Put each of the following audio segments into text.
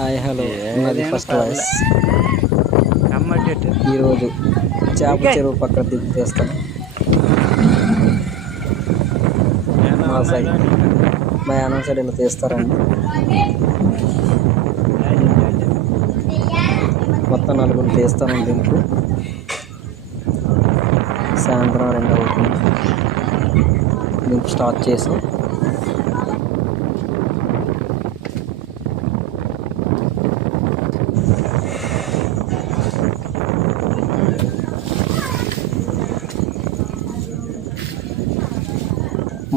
Hi hello నాది ఏదైనా first పర్లే వాయిస్. నమ్మటట్టు ఈరోజు చేప ఓకే చెరువు పక్కన దిగు తీస్తాను. ఎలా మా ఉన్నాయి సైడ్ కానీ మా యానం సైడ్ ఇలా తీస్తారండి. మొత్తం నలుగురు తీస్తాను దింపు. సాయంత్రం 2 అవుతుంది. దింపు స్టార్ట్ చేసాం.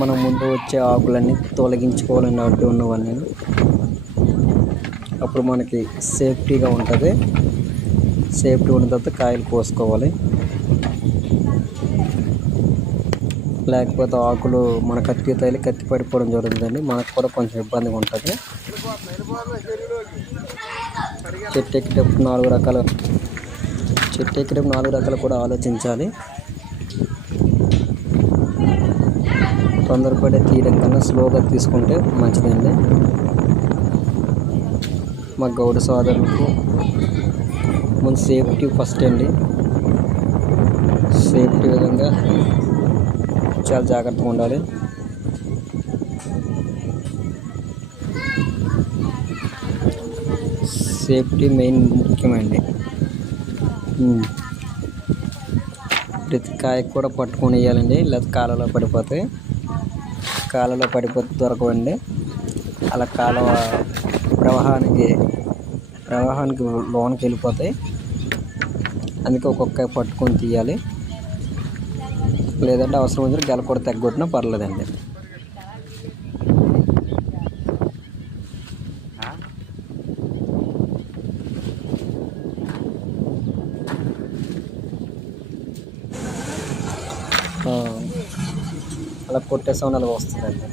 మనం ముందు వచ్చే ఆకులన్నీ తొలగించుకోవాలని అడ్డు ఉన్నవన్నీ. అప్పుడు మనకి సేఫ్టీగా ఉంటుంది. సేఫ్టీ ఉన్న తర్వాత కాయలు కోసుకోవాలి. లేకపోతే ఆకులు మన కత్తి తగిలి కత్తి పడిపోవడం జరుగుతుందండి. మనకు కూడా కొంచెం ఇబ్బందిగా ఉంటుంది. చెట్టు ఎక్కేటప్పుడు 4 రకాలు కూడా ఆలోచించాలి. తొందరపడే తీయడం కన్నా స్లోగా తీసుకుంటే మంచిదండి. మా గౌడ సోదరులకు ముందు సేఫ్టీ ఫస్ట్ అండి. సేఫ్టీ విధంగా చాలా జాగ్రత్తగా ఉండాలి. సేఫ్టీ మెయిన్ ముఖ్యమండి. ప్రతి కాయకు కూడా పట్టుకొని వేయాలండి, లేదా కాలువలో పడిపోతాయి. కాలువలో పడిపోతే దొరకవండి. అలా కాలువ ప్రవాహానికి లోనికి వెళ్ళిపోతాయి. అందుకే ఒక్కొక్క పట్టుకొని తీయాలి. లేదంటే అవసరం వచ్చి గెల కూడా తగ్గొట్టినా పర్లేదండి. అలా కొట్టే సౌండ్ అలా వస్తుందండి.